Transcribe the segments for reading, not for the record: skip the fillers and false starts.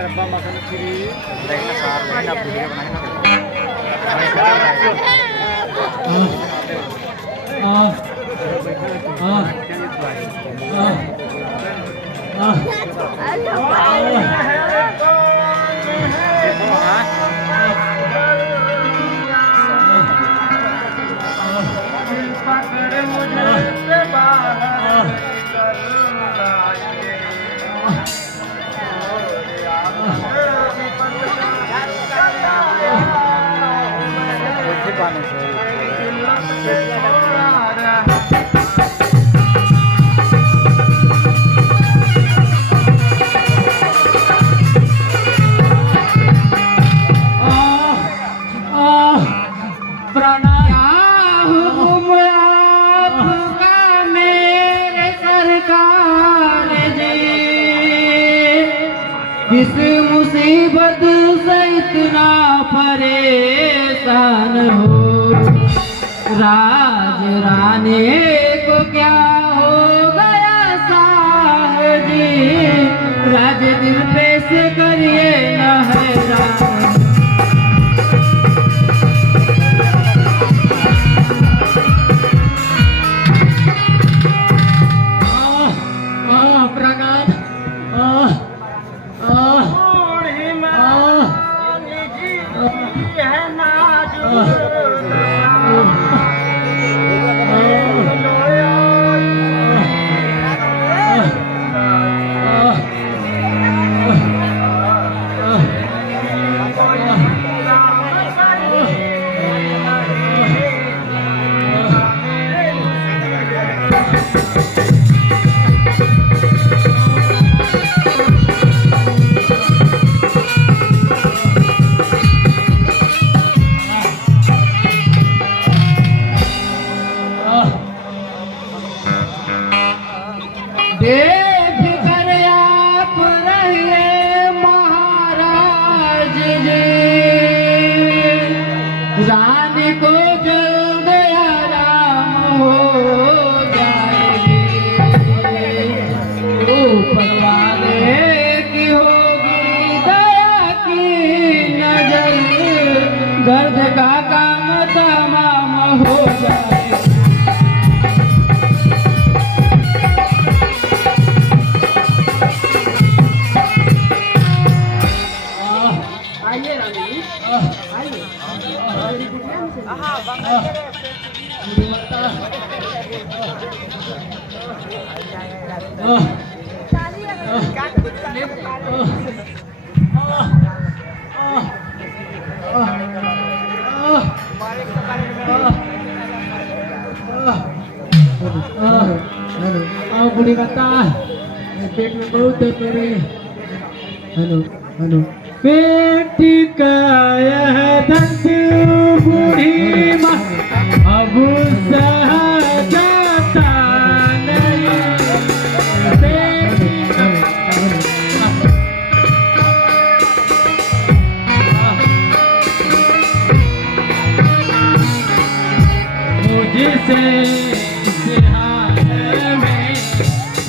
देखना सार में ना वीडियो बनाना किस मुसीबत से इतना परेशान हो, राज रानी को क्या हो गया साहजी, राज दिल पे से करिए न हैरान। बेफिकर आप रहिए महाराज जी, रानी को जल्द आराम हो जाएगी, ऊपर वाले की होगी दया की नजर, दर्द का काम तमाम हो जाएगा। बुढ़ी माता पेट में बहुत दर्द हो रही है। हेलो हेलो पेट का यह दर्द बूढ़ी माँ अब सहा जाता नहीं,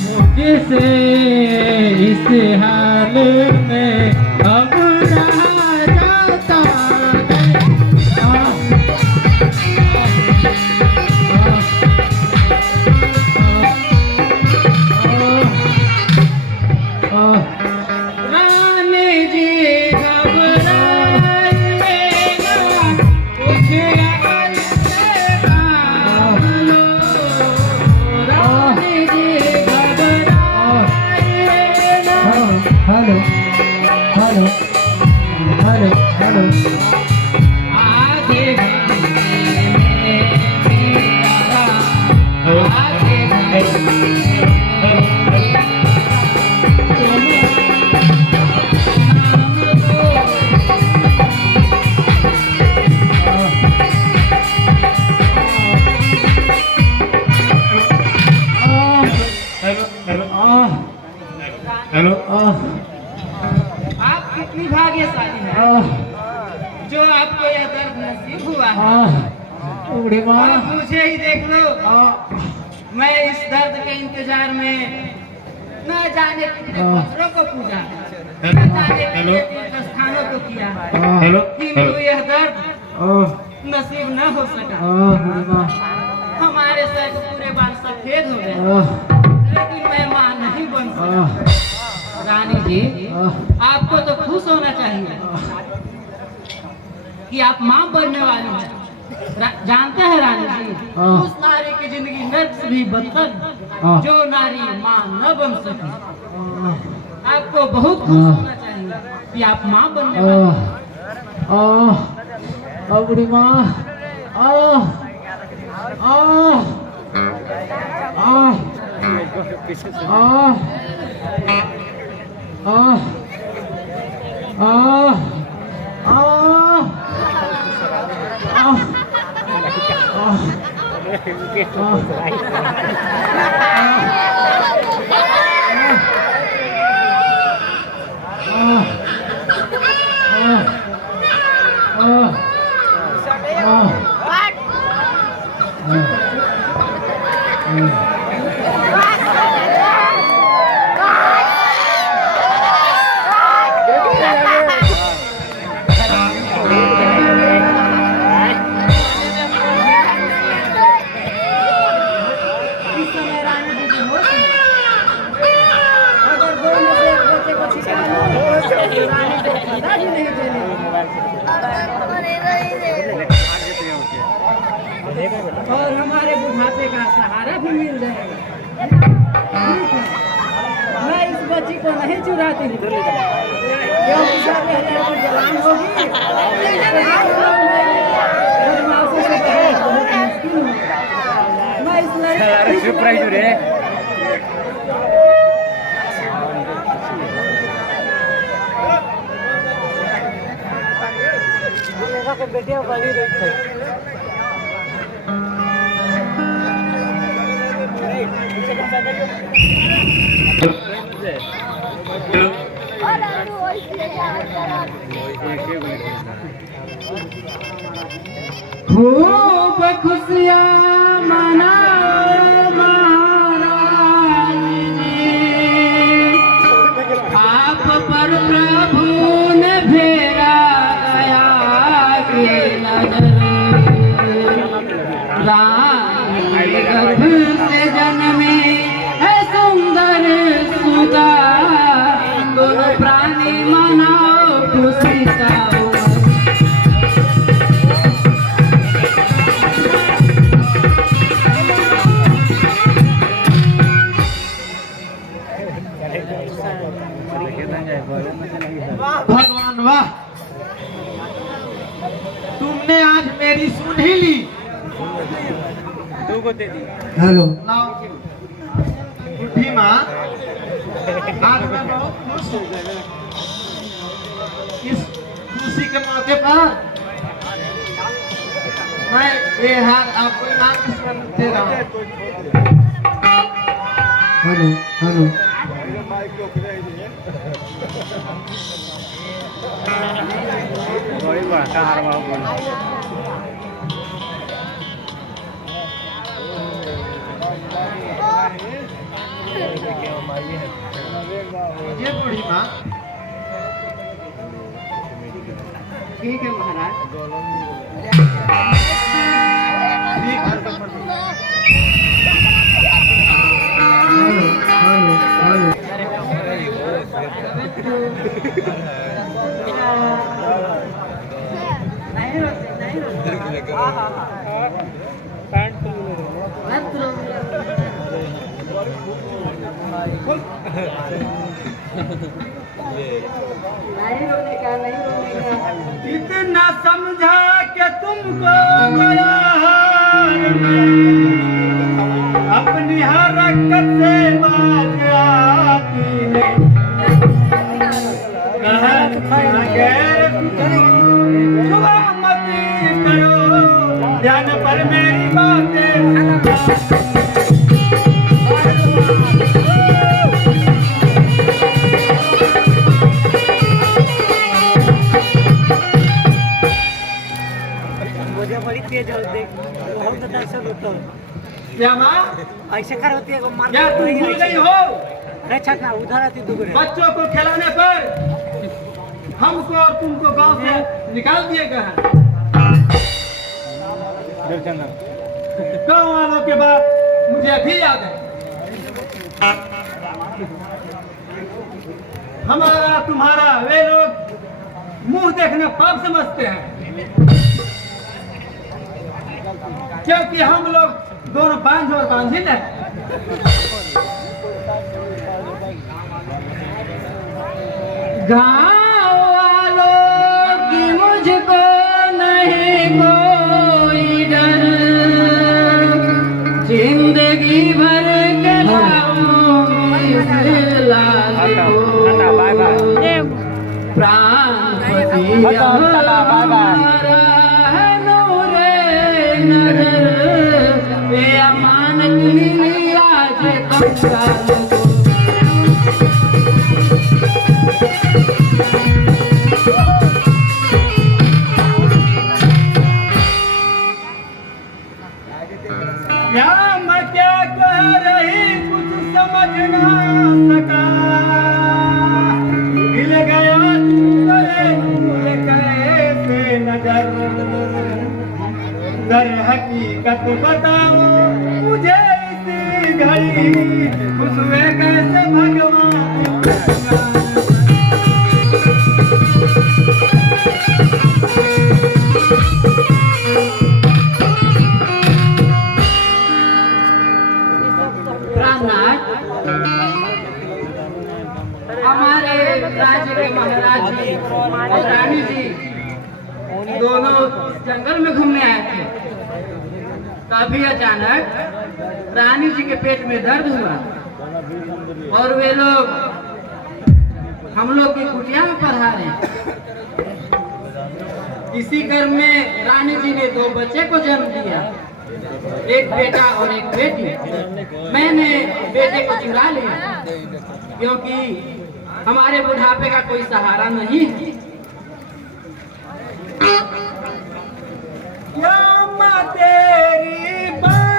मुझसे इस हाल में अब रहा जाता रानी जी घबराइए ना, कुछ हाल रानी जी हेलो हेलो हेलो हेलो आगे हेलो आप कितनी भाग्यशाली हैं जो आपको यह दर्द नसीब हुआ है। मुझे ही देख लो, मैं इस दर्द के इंतजार में न जाने कितने पत्थरों को पूजा, न जाने कितने तीर्थ स्थानों को किया है, हेलो किंतु यह दर्द नसीब न हो सका। हमारे सर पूरे बाल सफेद हो गए, लेकिन मैं मां नहीं बन सका। रानी जी, आपको तो खुश होना चाहिए कि आप मां बनने वाली हैं। जानते हैं रानी जी, उस नारी की जिंदगी नर्क से भी बदतर जो नारी मां न बन सके। आपको बहुत खुश होना चाहिए कि आप मां बनने वाली हैं। बूढ़ी माँ और हमारे बुढ़ापे का सहारा भी मिल जाएगा। मैं इस बच्ची को नहीं चुराती हूँ, क्योंकि सब पहले और जवान होगी। बदमाशों से बहुत मुश्किल है। मैं इस लड़के बेटे खूब खुशियाँ मनाओ महाराज जी, आप पर प्रभु ने फेरा गया के नजर। गर्भ से जन्मे है सुंदर सुधा, दोनों प्राणी मनाओ खुशी का। भगवान वाह, तुमने आज मेरी सुन ही ली। हेलो बुढ़ी माँ, आज मैं बहुत खुश हूँ। इस खुशी के मौके पर मैं ये हार आपको इनाम के स्वरूप दे रहा हूँ। हेलो हेलो बड़ी बड़ा हार बाबू ये बूढ़ी माँ। ठीक है महाराज। इतना समझा के तुमको गया हार में, अपनी हरकत से बात आती है। जुआ मत करो, ध्यान पर मेरी बातें। बड़ी तेज हो, देख बहुत दर्शन होता है। क्या माँ ऐसे कर होती है क्या तुम भूल गई हो बच्चों को खिलाने पर हमको और तुमको गांव से निकाल दिए गए हैं। गांव वालों के बाद मुझे अभी याद है, हमारा तुम्हारा वे लोग मुंह देखने पाप समझते हैं, क्योंकि हम लोग दोनों बांझ और बांझिन हैं। गाँव वालों की मुझको नहीं कोई डर, जिंदगी भर के लाऊंगी लाल को प्राणपति हमारा है नूरे नजर, ये अमानत मिली आज कंगाल को। क्या मैं क्या कह रही कुछ समझ ना सका, मिल गया तुमसे भूल कैसे नजर, दर हकीकत बताओ मुझे इसी घड़ी, खुश हुए कैसे भगवान। हमारे राज्य के महाराज जी और रानी जी दोनों जंगल में घूमने आए थे। तभी अचानक रानी जी के पेट में दर्द हुआ और वे लोग हम लोग की कुटिया में पधारे। इसी क्रम में रानी जी ने 2 बच्चे को जन्म दिया, एक बेटा और एक बेटी। मैंने बेटे को चुरा लिया क्योंकि हमारे बुढ़ापे का कोई सहारा नहीं है। तेरी बात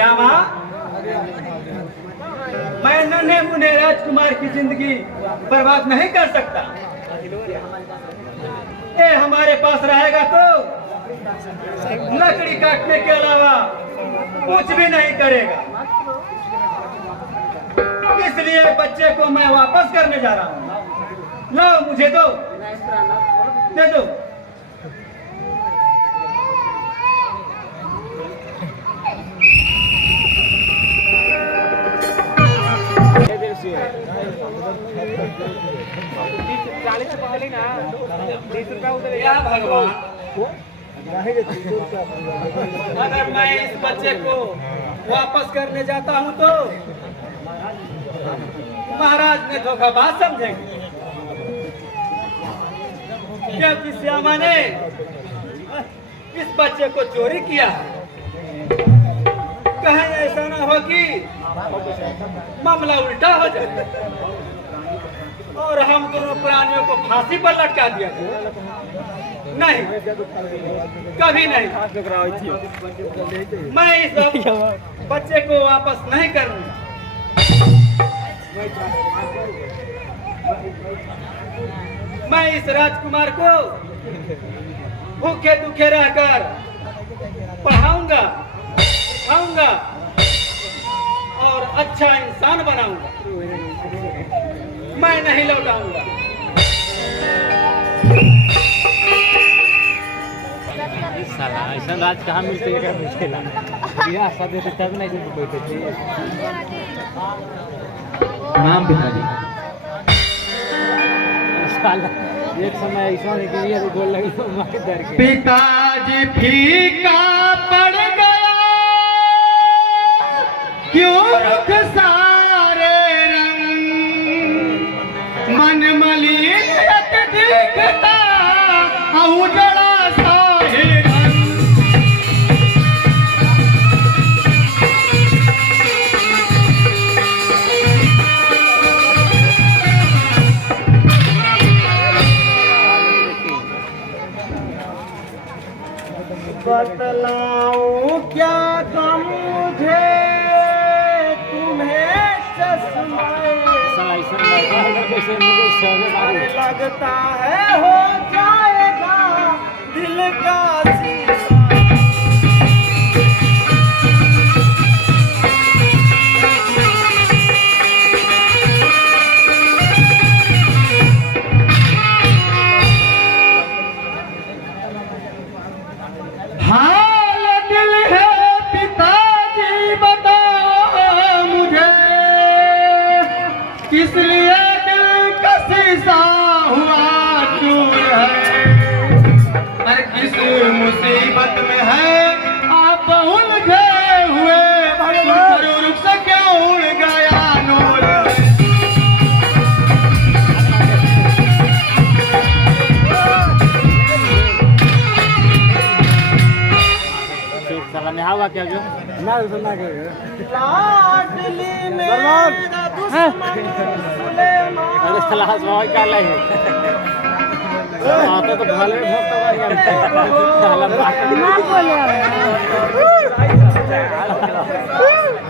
श्यामा, मैं नन्हे मुन्ने राजकुमार की जिंदगी बर्बाद नहीं कर सकता। ये हमारे पास रहेगा तो लकड़ी काटने के अलावा कुछ भी नहीं करेगा। इसलिए बच्चे को मैं वापस करने जा रहा हूँ। लो मुझे दो, दे दो। क्या भगवान, अगर मैं इस बच्चे को वापस करने जाता हूं तो महाराज ने धोखाबाज समझेंगे, क्योंकि श्यामा ने इस बच्चे को चोरी किया है। कहीं ऐसा ना हो कि मामला उल्टा हो जाए और हम दोनों प्राणियों को फांसी पर लटका दिया जाए। नहीं, कभी नहीं। मैं इस बच्चे को वापस नहीं करूंगा। मैं इस राजकुमार को भूखे दुखे रहकर पढ़ाऊंगा, खाऊंगा और अच्छा इंसान बनाऊंगा। मैं नहीं लौटाऊंगा। साला ऐसा राज कहाँ मिलते है? क्या शादी से तब नहीं बैठे थे। नाम पिताजी। साला एक समय ऐसा है कि ये बोल लगी तो मार डर के। पिताजी फीका पड़ गया, क्यों रुख सारे रंग, मन मलिन दिखता उजड़ा सा है रंग। बतलाऊं क्या कम मुझे तुम्हें चश्माए, लगता है हो जाएगा दिल का शीशा। हाल दिल है पिताजी, बताओ मुझे किस लिए दिल का शीशा हुआ चूर है। अरे किस मुसीबत में है आप उलझे हुए, रुख से क्यों उड़ गया नूर। साला नहावा क्या जो ना सुनना के लाडली मेरा दुश्मन सुलेमान। अरे साला हंसवा क्या लाई है? आता तो भाले में भोंकता हुआ ना बोले।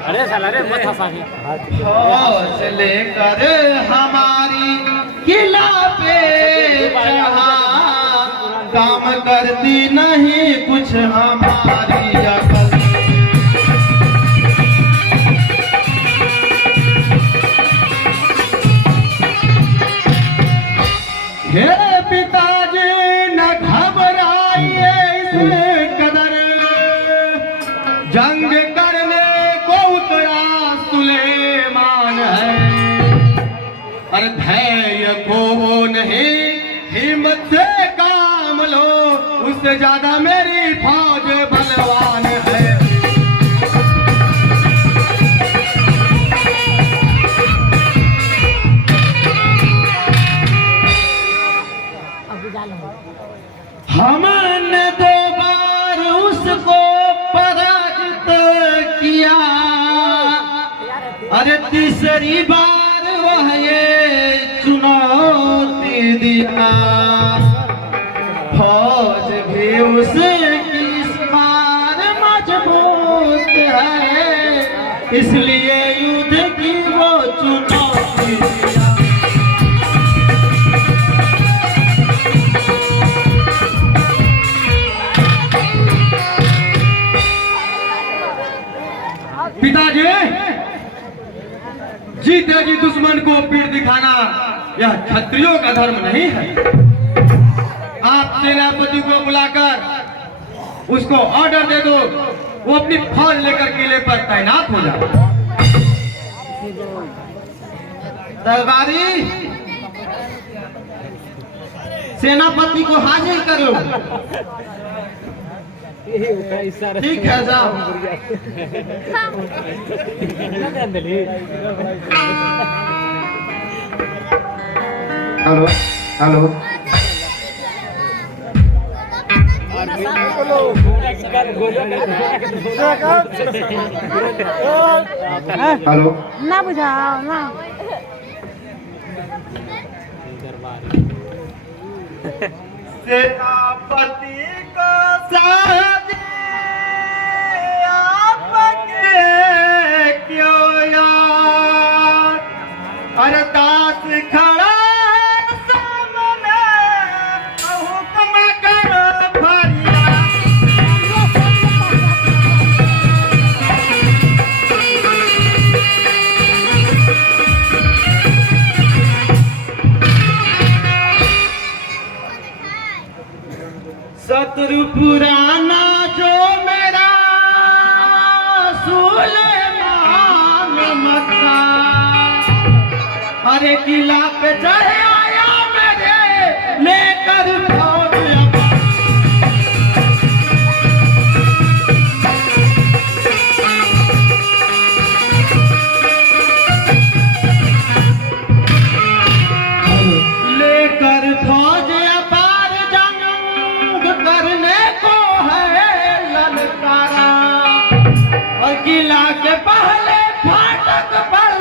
अरे साला रे मत हंसाही। फौज लेकर हमारी किला पे काम करती नहीं कुछ हमारी अकल। हे पिताजी न घबराइए इस कदर, जंग करने को उतरा सुलेमान है। अरे धैर्य को वो नहीं, हिम्मत से काम लो, उससे ज्यादा मेरी फौज बलवान है। हमने 2 बार उसको पराजित किया, अरे तीसरी बार वह ये चुनौती दिया। फौज भी उसकी इस बार मजबूत है, इसलिए युद्ध की वो चुनौती दिया। पिताजी, जीते जी दुश्मन को पीठ दिखाना यह क्षत्रियों का धर्म नहीं है। आप सेनापति को बुलाकर उसको ऑर्डर दे दो, वो अपनी फौज लेकर किले पर तैनात हो जाए। दरबारी, सेनापति को हाजिर करो। ठीक है साहब। हेलो हेलो, हेलो ना बुझाओ ना। सेनापति को साथ आपके क्यों यार, अरदास खड़ा सामने हुक्म करो फरियाद। शत्रु पुराना जो मेरा सुलेमान मक्का, अरे किला पे चढ़े आया मेरे लेकर फौज। लेकर फौज अपार जंग करने को है ललकारा, और किला के पहले फाटक पर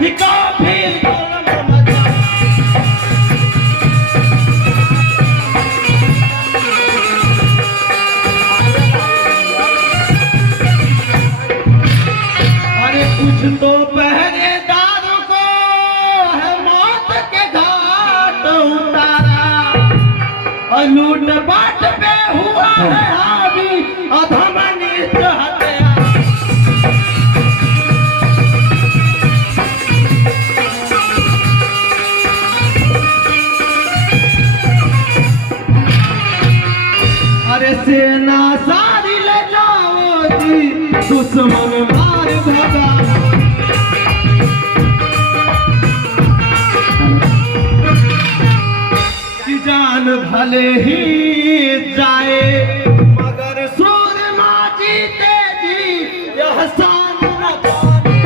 ही काफिर गोलम मचा। अरे कुछ तो पहरेदार को है मौत के घाट उतारा, और लूट बाट पे हुआ है हावी अधम नीच हत्या। अरे सेना सारी ले जाओ जी, दुश्मन मार भगा। कि जान भले ही जाए मगर सूरमा जीते जी यह शान न जाने।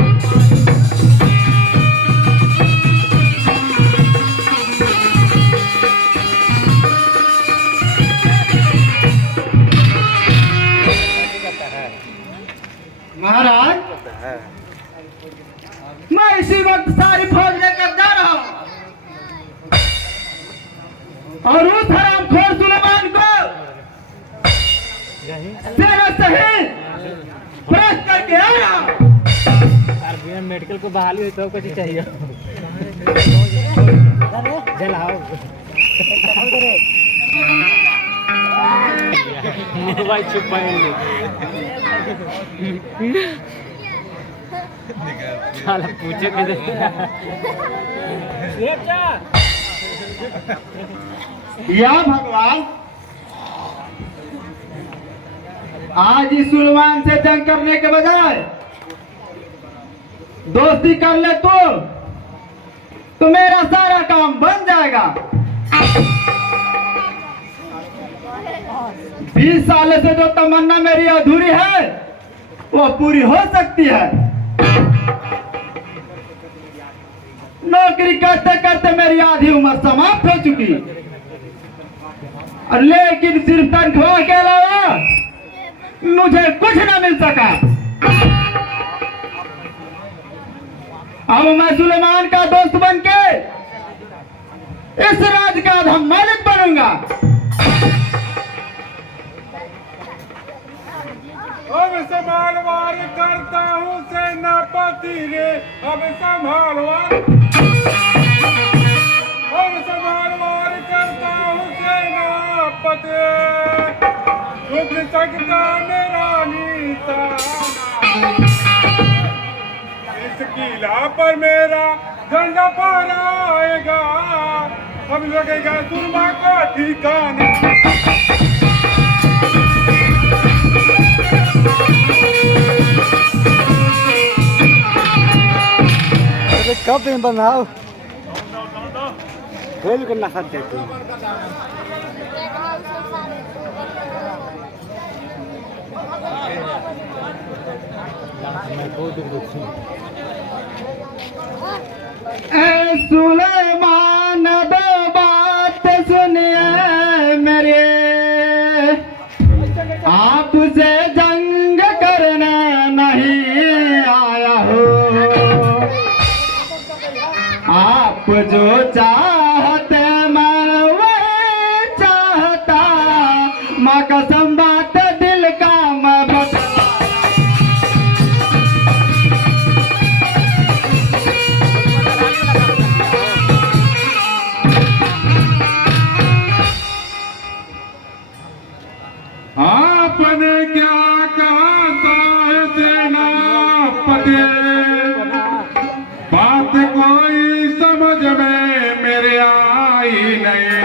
महाराज, मैं इसी वक्त सारी फौज लेकर जा रहा हूं, और उस हरामखोर सुलेमान को सेना सहित प्रेस करके आया। मेडिकल को बहाली हुई तो कुछ चाहिए जलाओ मोबाइल छुपाएंगे। साला पूछे या भगवान, आज इस सुलेमान से जंग करने के बजाय दोस्ती कर ले तो मेरा सारा काम बन जाएगा। 20 साल से जो तमन्ना मेरी अधूरी है वो पूरी हो सकती है। नौकरी करते करते मेरी आधी उम्र समाप्त हो चुकी, लेकिन सिर्फ तनख्वाह के अलावा मुझे कुछ न मिल सका। अब मैं सुलेमान का दोस्त बनके इस राज का हम मालिक बनूंगा। अब सवाल वार करता हूँ सेनापति। सेनापति रे अब संभालवार करता हूँ सेनापति रुक सकता मेरा निशाना इस किला पर मेरा झंडा फहराएगा अब लगेगा सुरमा का ठिकाना कब दिन बनाओ खेल करना सकते तुम सुलेमान दो बात सुनिए मेरे आपसे जंग करने नहीं आया हो आप जो चाहते मैं वही चाहता माँ कसम बात दिल का मैं बता आपने क्या कहा साहिब सेनापति बात कोई समझ में मेरे आई नहीं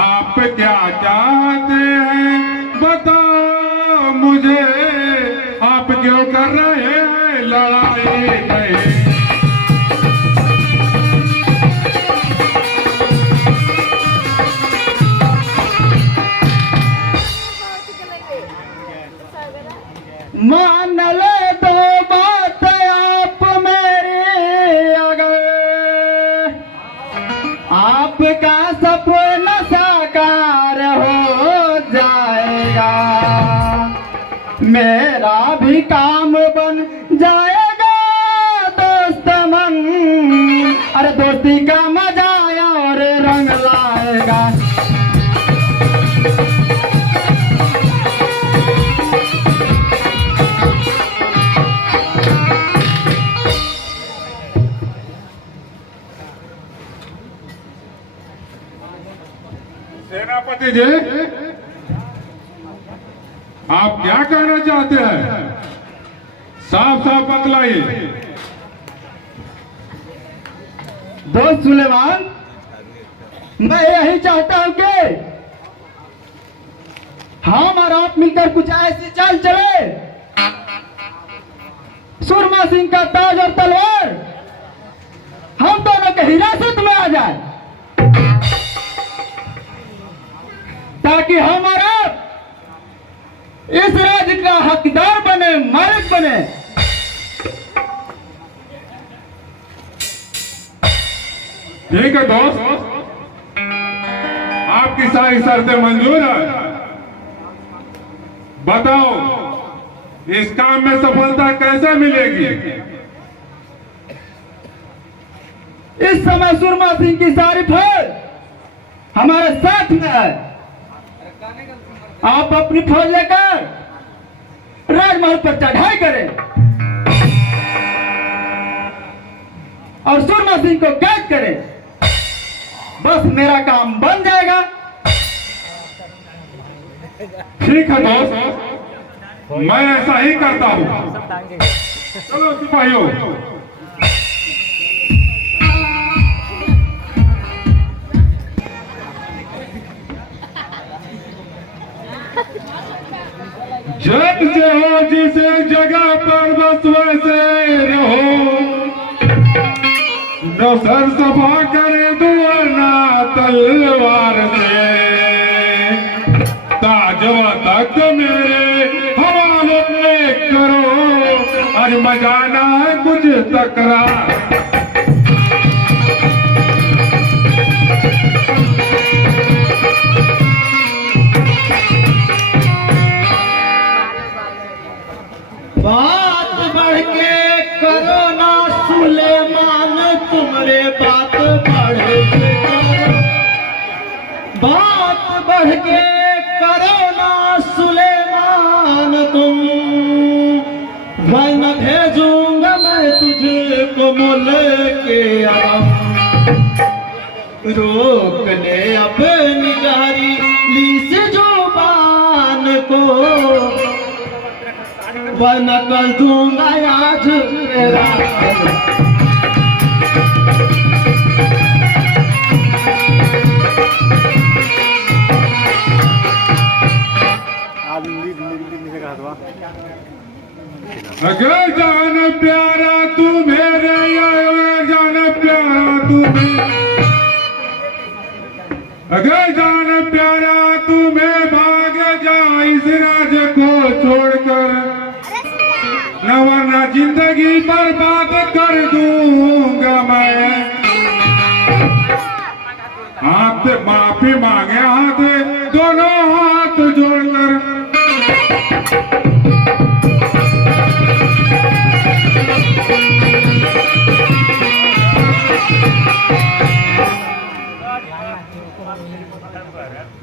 आप क्या चाहते हैं बताओ मुझे आप क्यों कर रहे हैं लड़ाई नहीं मान ले तो बात आप मेरी अगर आपका सपना साकार हो जाएगा मेरा भी काम बन जाएगा दोस्त मन अरे दोस्ती का मजा और रंग लाएगा सेनापति जी आप क्या कहना चाहते हैं साफ साफ बतलाइए दोस्त सुलेमान मैं यही चाहता हूं कि हम और आप मिलकर कुछ ऐसी चाल चले सुरमा सिंह का ताज और तलवार हम दोनों के हिरासत में आ जाए ताकि हमारा इस राज्य का हकदार बने मालिक बने ठीक है दोस्त आपकी सारी शर्तें मंजूर है बताओ इस काम में सफलता कैसे मिलेगी इस समय सुरमा सिंह की सारी फौज हमारे साथ में है आप अपनी फौज लेकर राजमहल पर चढ़ाई करें और सुरमा सिंह को कैद करें बस मेरा काम बन जाएगा ठीक है दोस्त मैं ऐसा ही करता हूं चलो सिपाहियों जब से हो जिसे जगह पर बस वैसे रहो न सर सफा करे दुआना तलवार से ताजवा तक मेरे हवाले करो आज मजाना है कुछ तकरार बात बढ़ के करो ना सुलेमान तुम्हारे बात बढ़ के बात बढ़ के करो ना सुलेमान तुम वरना भेजूंगा मैं तुझको मोल के आराम। रोक ले अपनी जहरीली से जुबान को, वरना कर दूंगा आज तेरा। अगर जान प्यारा तू मेरे, अगर जान प्यारा तू मेरे, अगर जान प्यारा तू मैं भाग जा इस राज को छोड़कर, न वरना जिंदगी बर्बाद कर दूंगा मैं। हाथ माफी मांगे, हाथ दोनों हाथ जोड़कर।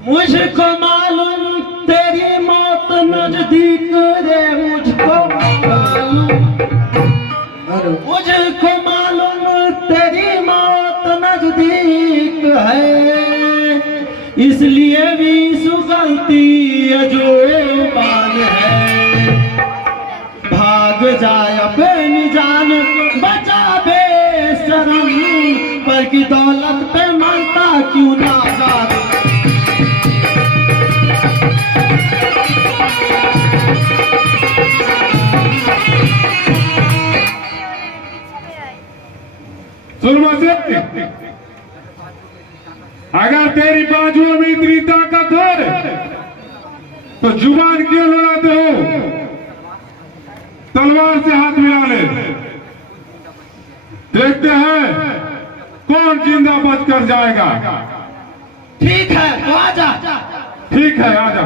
मुझको मालूम तेरी मौत नजदीक रे, मुझको मालूम तेरी मौत नजदीक है, इसलिए भी सुगलती जो बान है। भाग जाए अपनी जान बचा बेशरम, पर की दौलत पे मरता क्यों ना जाए। अगर तेरी बाजुओं में इतनी ताकत है तो जुबान क्यों लड़ाते हो? तलवार से हाथ मिला ले, देखते हैं कौन जिंदा बचकर जाएगा। ठीक है तो आजा। ठीक है आजा।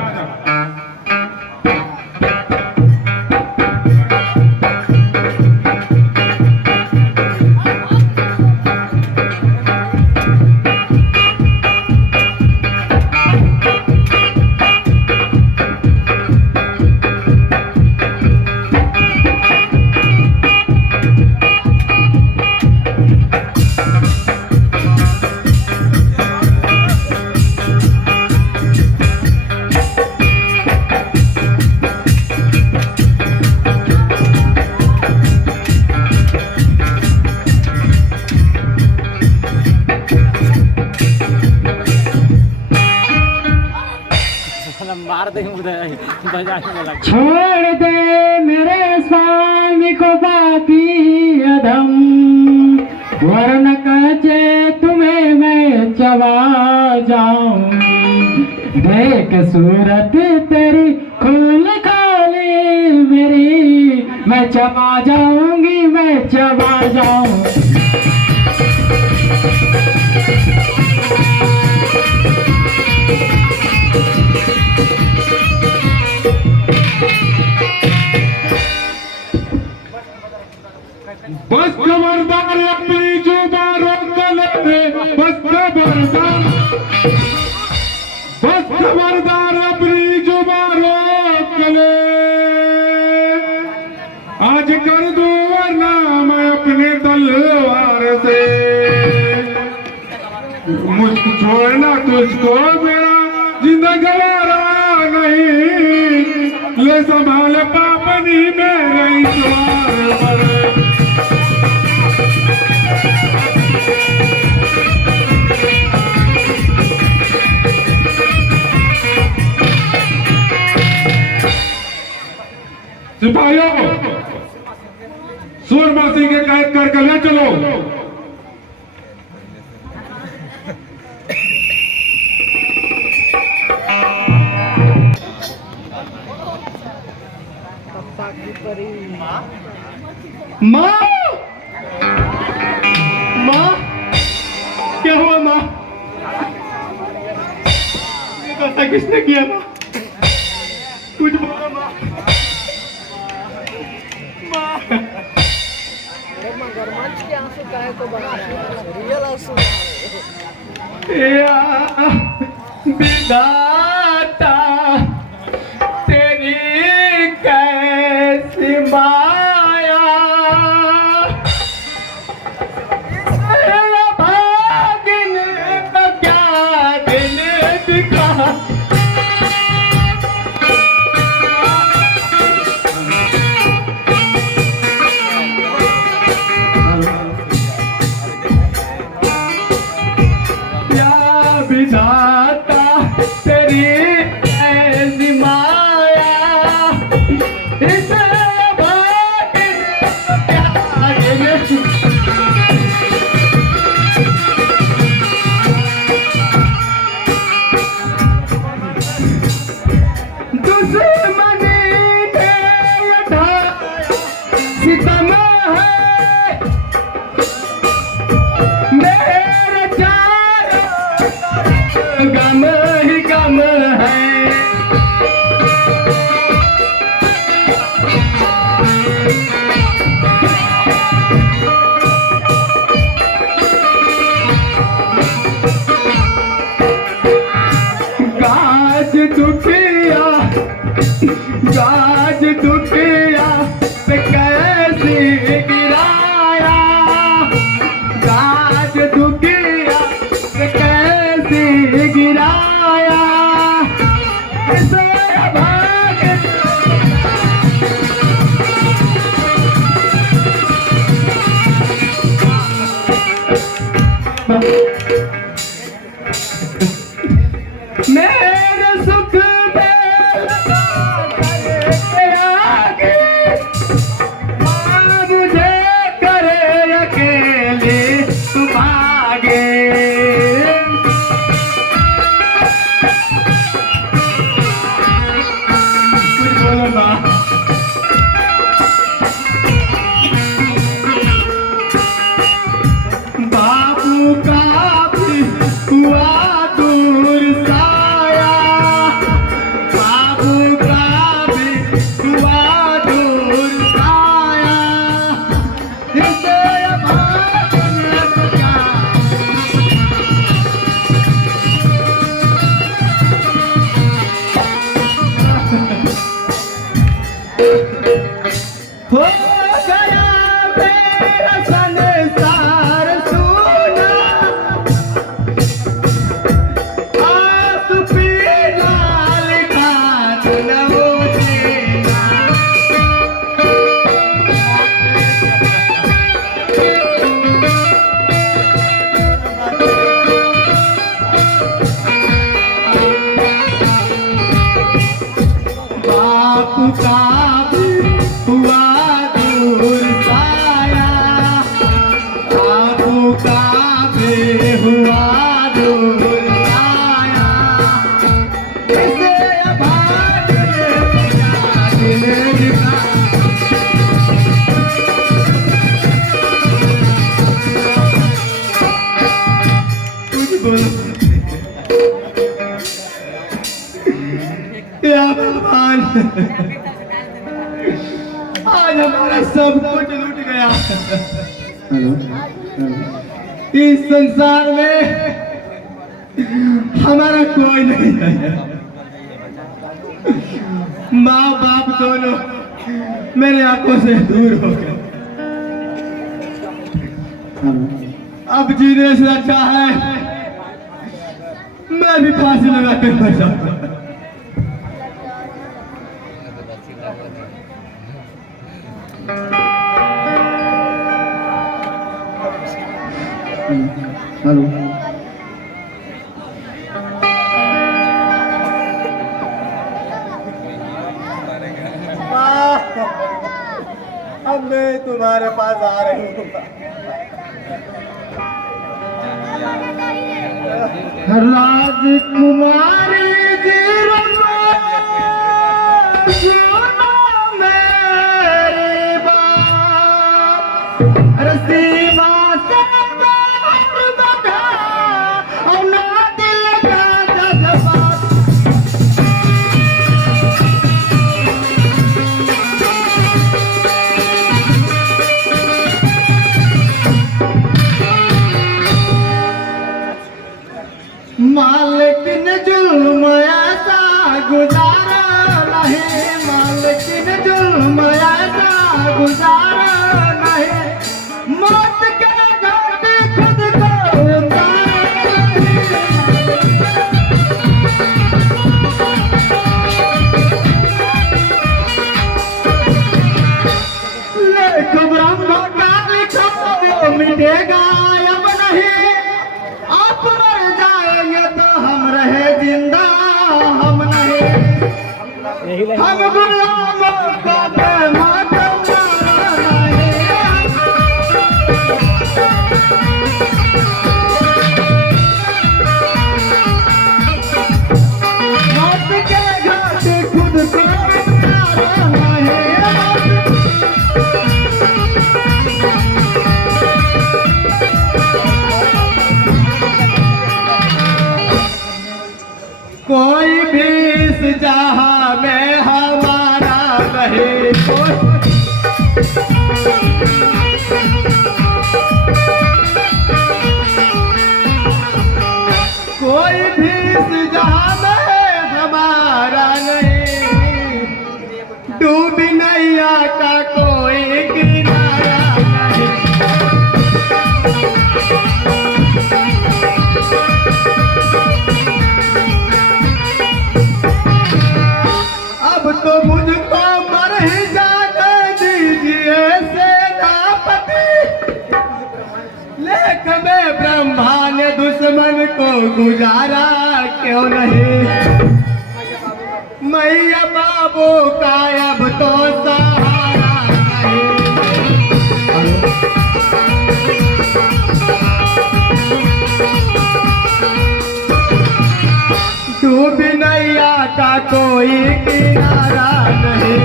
मार देंगे बजाने वाला। छोड़ दे मेरे स्वामी को बाकी अधम, वरन कचे तुम्हें मैं चबा जाऊंगी। देख सूरत तेरी खून खाली मेरी, मैं चबा जाऊंगी, मैं चबा जाऊंगी। बस खबरदार अपनी जुबान रोक ले, बस खबरदार, बस खबरदार अपनी जुबान रोक ले। आज कर दूं वरना मैं अपने तलवार से, मुझको छोड़ना तुझको मेरा जिंदा गवारा नहीं, ले संभाल पापनी मेरे ईश्वर पर। सिपाहियों, सूरमसी के कैद कर ले चलो। माँ, माँ, क्या हुआ माँ? ऐसा किसने किया माँ? कुछ बोलो माँ। मगरमच्छ के आंसू काहे को बना रहा है? रियल आंसू। विधाता तेरी कैसी माँ या विधाता तेरी ऐसी माया, इसे भाग्य दुश्मनी ने उठाया सितम है, मेरे चारों गम ही गम है। गाज दुखिया, गाज दुखिया पे कैसी गिराया, गाज दुखिया पे कैसी गिराया, इसे भाग्य मेरे सुख में आगे, माँ मुझे करे अकेले तू भागे। कुछ बोलो माँ। बाबू का भी हुआ दूर साया, बाबू का भी हुआ दूर साया, जिसे भाग्य का हो गया मेरा संसार सुना, आप भी लाल खान न मुझेना। बाप का भी हुआ दूर साया, बापू का भी हुआ दूर साया, इसे भाग्य ने दिखा। कुछ बोलो या भगवान, आज हमारा सब कुछ लूट गया। इस संसार में हमारा कोई नहीं है। माँ बाप दोनों मेरे आंखों से दूर हो गए। अब जीने से अच्छा है मैं भी फांसी लगा कर मर जाऊंगा। हेलो, अब मैं तुम्हारे पास आ रही हूँ। राजकुमारी जी सुनो मेरी बात, रसीमा से प्यार बढ़ा और ना दिल का जज्बात। मालिक ने जुल्म हम नहीं, यही लाइन हम गुलामों का मातम नहीं। मौत के घाट खुद को उतारना है। कोई भी इस जहां में हमारा नहीं, कोई भी इस जहां में हमारा नहीं, डूबी नैया का कोई किनारा नहीं। अब तो मुझको मर ही जाने दीजिए सेनापति, लेख में ब्रह्मा ने दुश्मन को गुजारा क्यों नहीं। मैया बाबू का अब तो सहारा नहीं। डूबी नैया का कोई किनारा नहीं।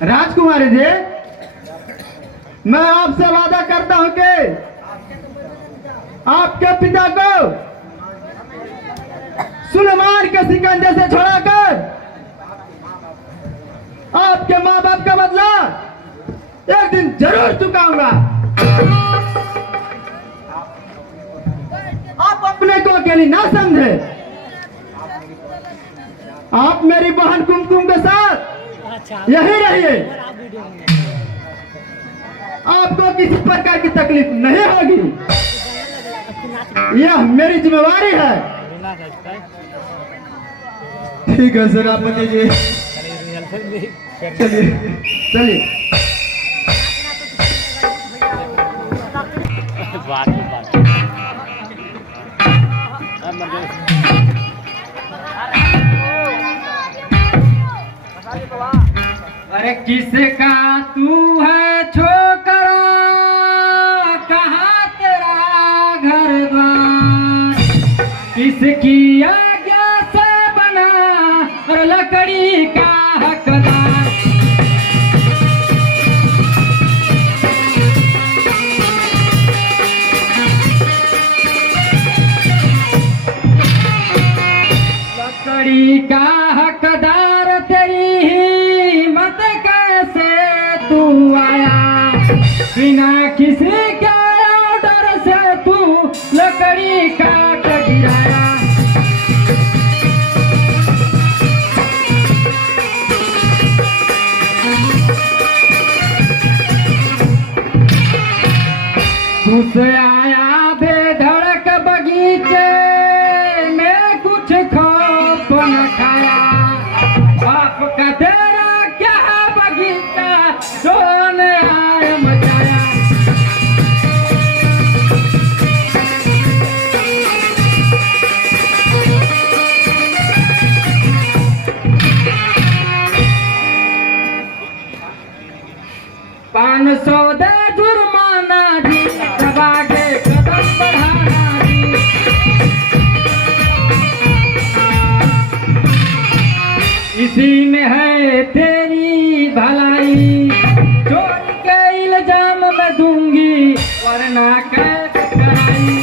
राजकुमारी जी, मैं आपसे वादा करता हूं कि आपके पिता को सुलेमान के सिकंजे से छोड़ाकर आपके माँ बाप का बदला एक दिन जरूर चुकाऊंगा। आप अपने को अकेली ना समझे, आप मेरी बहन कुमकुम के साथ यही रहिए, आपको किसी प्रकार की तकलीफ नहीं होगी। यह मेरी जिम्मेवारी है। ठीक है सेनापति जी, चलिए चलिए। बात अरे किसका तू है छोकरा, कहाँ तेरा घर द्वार, किसकी आज्ञा से बना और लकड़ी का हकदार। लकड़ी का हकदार तेरी हिम्मत कैसे तू आया, बिना किसी के ऑर्डर से तू लकड़ी काट गिराया। घुस आया बेधड़क बगीचे में, कुछ खौफ न खाया, बाप का तेरा क्या बगीचा सोने आए मचाया। पान सौ दे जुर्माना जी, तब आगे कदम बढ़ाना जी। इसी में है तेरी भलाई, चोरी के इल्जाम में दूंगी वरना कैद कराई।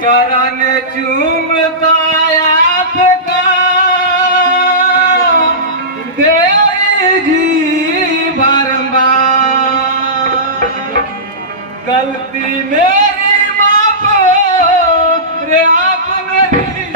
चरण चूमता आपका देवी जी बारंबार, गलती मेरी माफ रे आप मेरी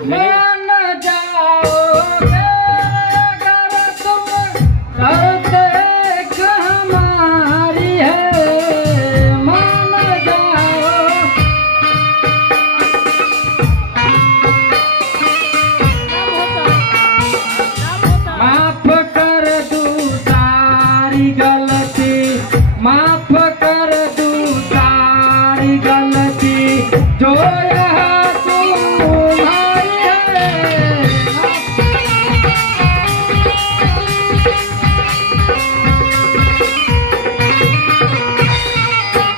मान जाओगे अगर तुम करते कि हमारी है, मान जाओ। माफ कर दूं सारी गलती, माफ कर दूं सारी गलती, जो यहाँ तुम्हारी है।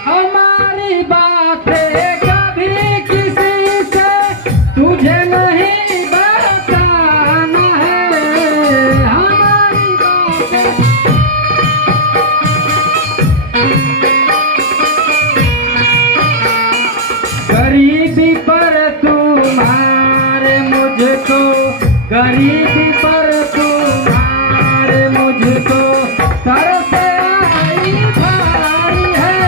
हमारी बातें कभी किसी से तुझे नहीं बताना है, हमारी बातें। गरीबी पर तुम्हारे मुझको, गरीबी पर तुम्हारे मुझको तरस आई भारी है।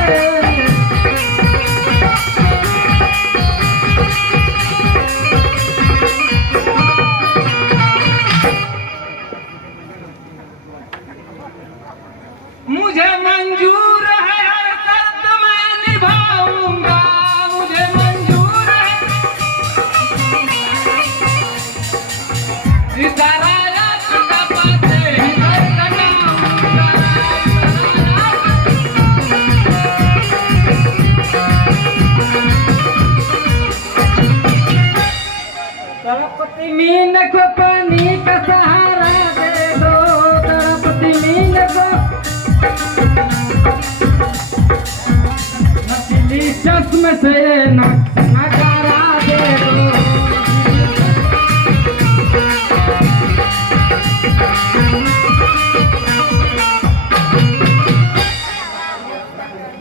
मुझे मंजूर है हर शर्त मैं निभाऊंगा, मुझे मंजूर है इशारा याद का पाते हर लगाऊंगा। तड़पती मीन को पानी का सहारा दे दो, तड़पती मीन को नकली चश्मे से नकारा दे दो।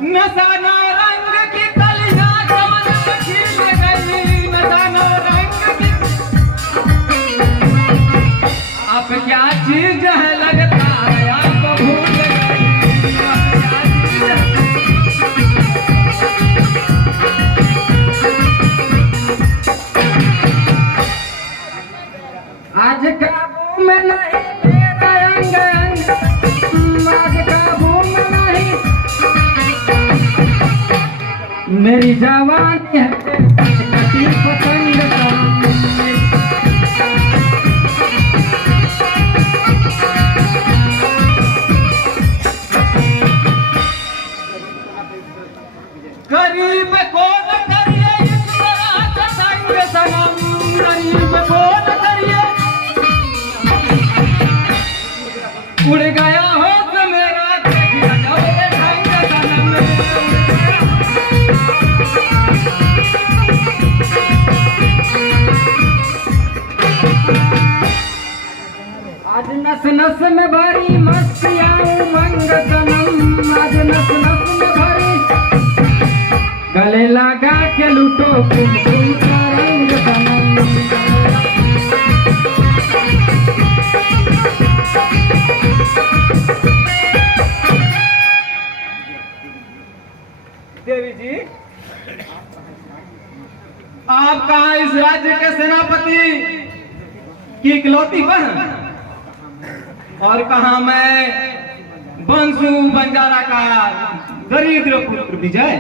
नशाना रंग की कलियां चमन खिल गई, नशाना रंग की। आप क्या चीज है लगता है आप भूल गई, आप क्या चीज है। आज काबू में नहीं मेरा अंग अंग, आज काबू में नहीं मेरी जवानी है कटी पतंग सा। गरीब को न करिए इस तरह का संग सनम, गरीब को न करिए। उड़ गया होश मेरा देखिए जाओगे ढंग सनम। आज नस नस में भरी मस्तियाँ उमंग सनम, आज नस नस में भरी गले लगा के लूटो कुमकुम का रंग सनम। देवी जी, आप कहाँ इस राज्य के सेनापति की इकलौती बहन, और कहाँ मैं बंसु बंजारा का दरिद्र पुत्र विजय।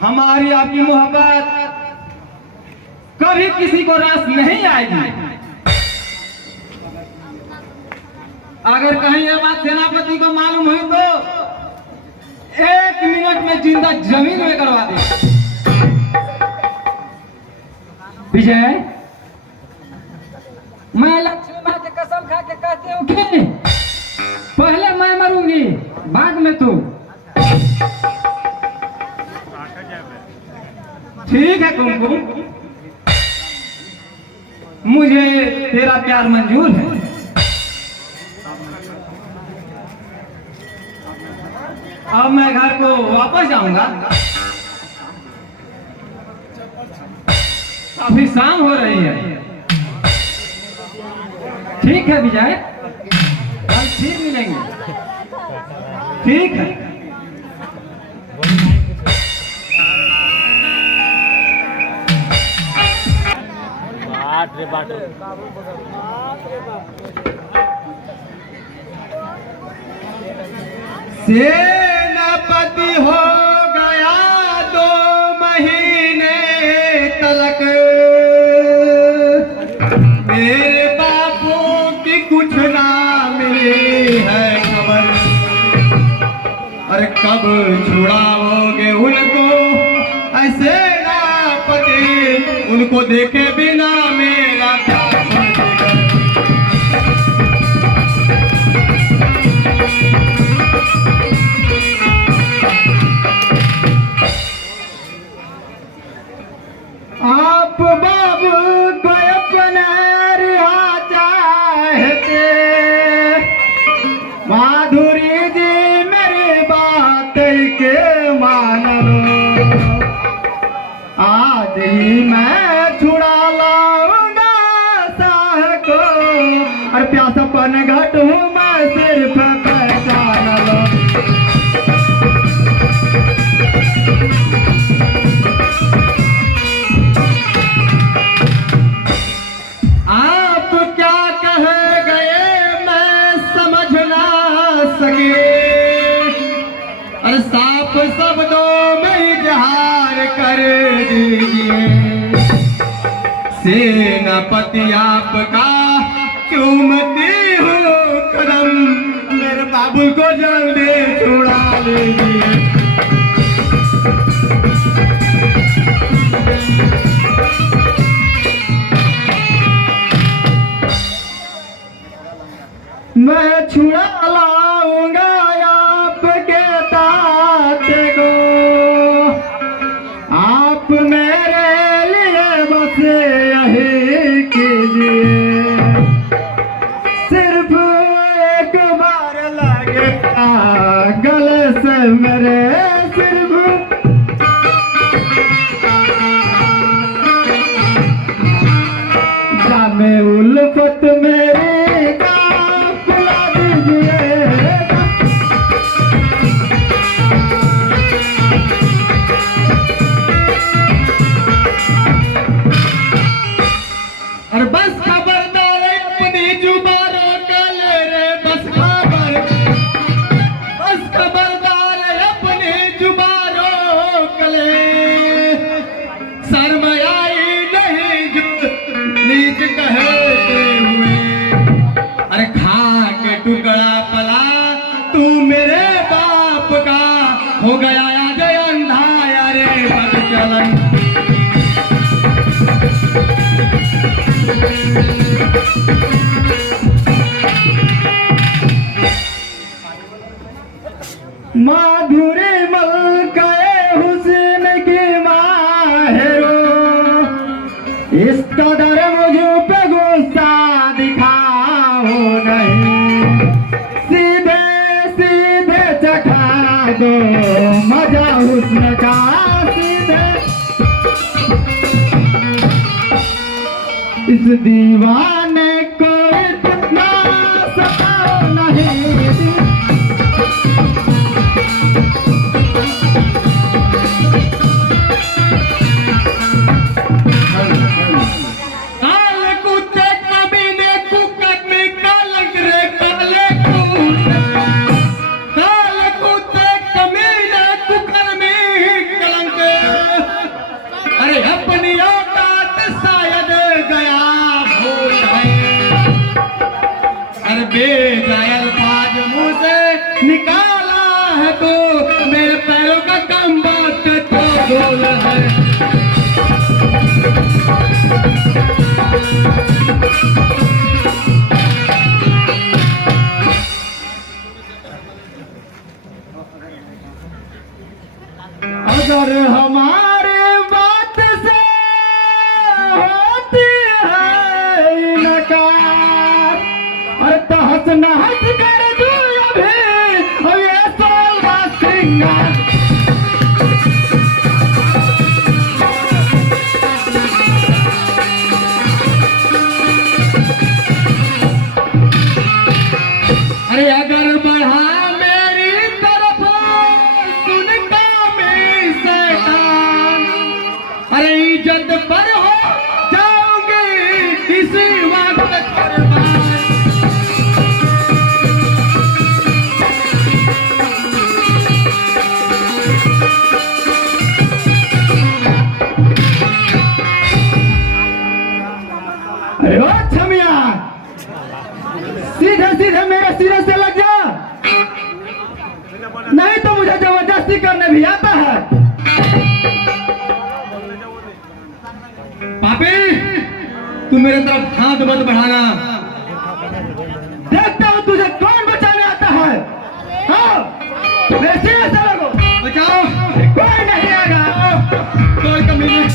हमारी आपकी मोहब्बत कभी किसी को रस नहीं आएगी। अगर कहीं यह बात सेनापति को मालूम हुई तो 1 मिनट में जिंदा जमीन में करवा दे। विजय, मैं लक्ष्मी माँ की कसम खा के कहती हूँ कि पहले मैं मरूंगी, बाद में तू। ठीक है कुमकुम, मुझे तेरा प्यार मंजूर है। अब मैं घर को वापस जाऊंगा, अभी शाम हो रही है। ठीक है विजय, कल फिर मिलेंगे। ठीक है। बाट रे बाट सेनापति हो गया 2 महीने तलक, मेरे बापू की कुछ ना मिली है खबर। अरे कब छुड़ाओगे उनको ऐसे नापति, उनको देखे बिना मेरा क्या आप बाबू को अपना रिहा चाहते, माधुरी जी मेरी बात के मान लो, आज ही मैं छुड़ा लाऊंगा साह को, और प्यासापन घट हूँ मैं सिर्फ पहचान लो। आप क्या कह गए मैं समझ ना सके, और साफ शब्दों में इजहार कर दीजिए, सेनापति आपका चूमती हूँ कदम, मेरे बाबू को जल्दी छुड़ा लीजिए। मैं छुड़ा लाऊंगा आपके ताते को, आप मेरे लिए बस यही कीजिए, सिर्फ एक बार लगेगा गले से मेरे, सिर्फ जामे उल्फत मेरी और बस खबरदार अपनी जुबानों का ले रे, बस खबरदार अपनी जुबानों का ले, शर्मयाई नहीं जो नीच कहते हुए, अरे खा के टुकड़ा पला तू मेरे बाप का हो गया आज अंधा, अरे बद चलन। माधुरी मलकाए हुसैन की माहेरो, इस कदर मुझ पे गुस्सा दिखाओ नहीं, सीधे सीधे चखा दो मजा हुस्न का, सीधे इस दीवाने को इतना सताओ नहीं। काले कुत्ते कमीने कुकट में कालक रे, काले कुत्ते कमीने कुकर में कलंक, अरे अपनी औकात शायद गया भूल है। सिरे से लग जा, नहीं तो मुझे जबरदस्ती करने भी आता है। पापी, तू मेरे तरफ हाथ मत बढ़ाना, देखता हूँ तुझे कौन बचाने आता है। हाँ, वैसे ऐसा लगो, बचाओ, कोई नहीं आएगा, कोई कमी नहीं।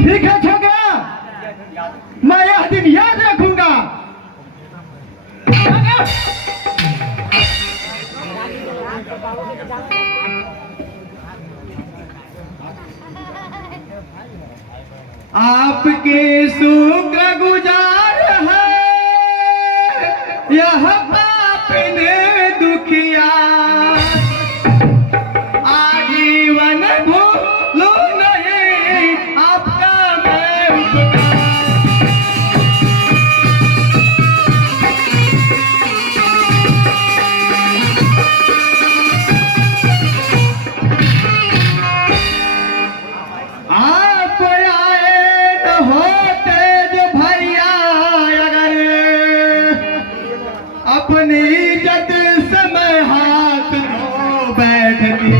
ठीक है छोकरा, मैं यह दिन याद रखूंगा। आपके शुक्र गुजार है यह पाप ने दुखिया, आजीवन भूलू नहीं आपका मैं उपकार। आप आए न होते जो भैया, अगर अपनी इज्जत समय हाथ धो बैठती।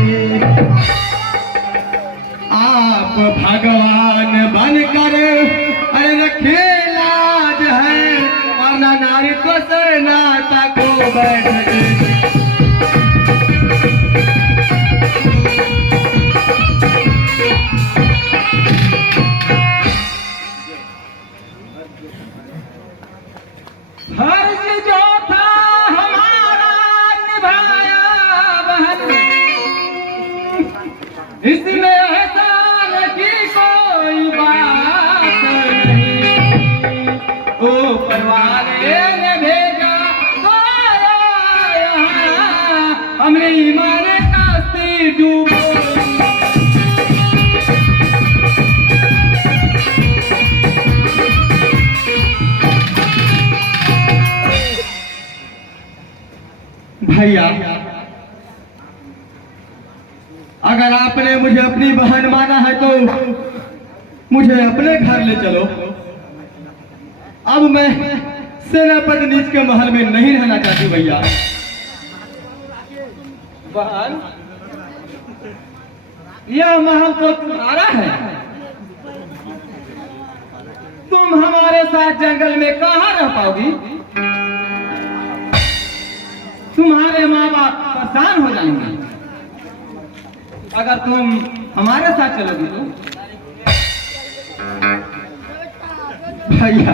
आप भगवान बनकर अरे रखे लाज है, वरना नारीत्व से नाता को बैठती। फर्ज जो था हमारा निभाया बहन, इसमें एहसान की कोई बात नहीं। ऊपर वाले ने भेजा तो आया यहाँ, हमने ईमान कास्ती डूबो। भैया, अगर आपने मुझे अपनी बहन माना है तो मुझे अपने घर ले चलो। अब मैं सेनापति नीच के महल में नहीं रहना चाहती भैया। बहन, यह महल तो तुम्हारा है, तुम हमारे साथ जंगल में कहाँ रह पाओगी? तुम्हारे माँ बाप परेशान हो जाएंगे अगर तुम हमारे साथ चलोगी तो। भैया,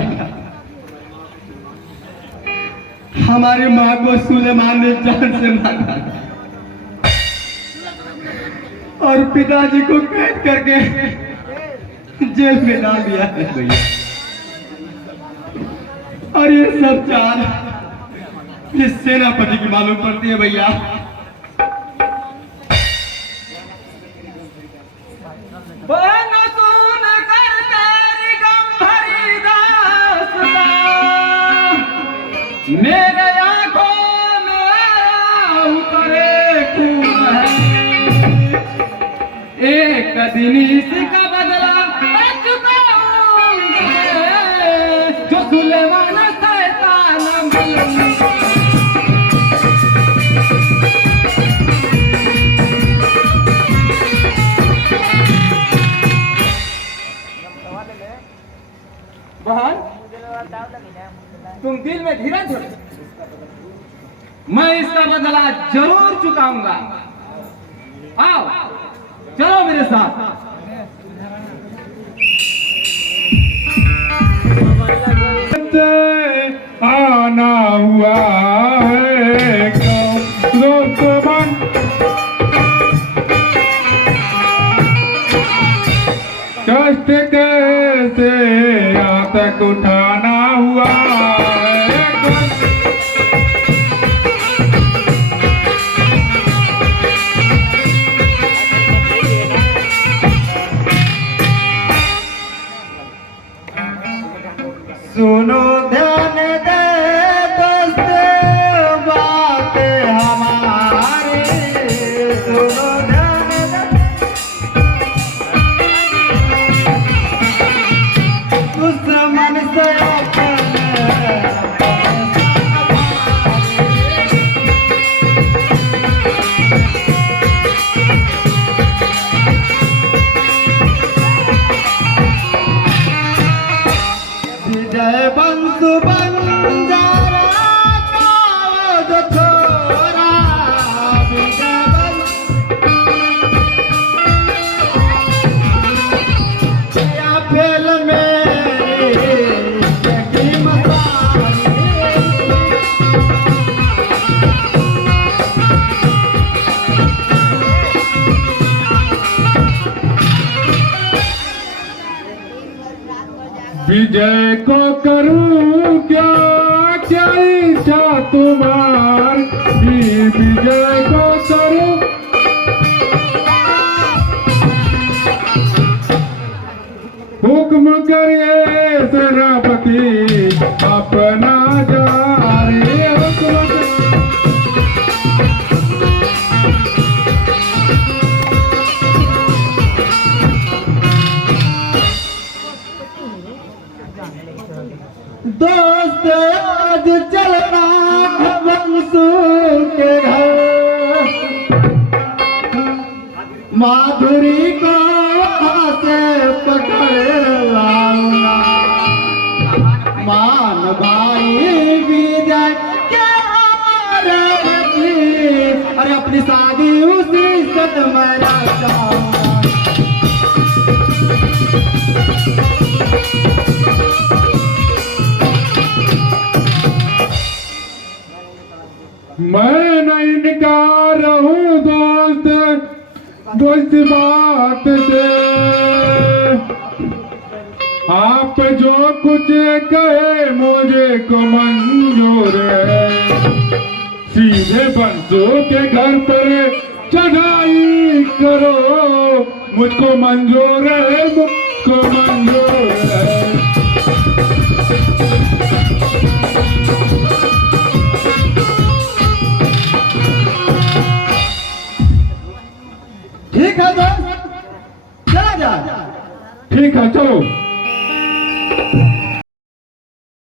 हमारी माँ को सुलेमान ने जान से मारा और पिताजी को कैद करके जेल में डाल दिया है भैया। और ये सब चाल इस सेनापति की मालूम पड़ती है भैया। मेरे आंखों में उतरे खून है, एक दिन इसका बदला चुकाऊंगे, जो सुलेमान शैतान बन। बहन, तुम दिल में धीरज धरो, मैं इसका बदला जरूर चुकाऊंगा। आओ चलो मेरे साथ। आना हुआ है कष्ट कैसे यहाँ तक उठाना हुआ है। सुनो ध्यान दे दोस्त बात हमारी, सुनो ध्यान दे, दुश्मन से विजय बंधु बंजारा का जो छोरा, विजय या फेल मेरी कीमत विजय को करूं क्या, क्या इच्छा तुम्हारी, विजय को करूं। हुक्म करिए सेनापति अपना जा रे, हुक्म दोस्त आज चलना है मंसूर के घर, माधुरी को वहाँ से पकड़ लाऊंगा, मान भाई विजय के अरे अपनी शादी उसी सद में रचाऊंगा। मैं न इनकार हूँ दोस्त बात से, आप जो कुछ कहे मुझे को मंजूर है, सीधे बंसों के घर पर चढ़ाई करो, मुझको मंजूर है, मुझको मंजूर है। ठीक है दोस्त, चला जा। ठीक है चलो।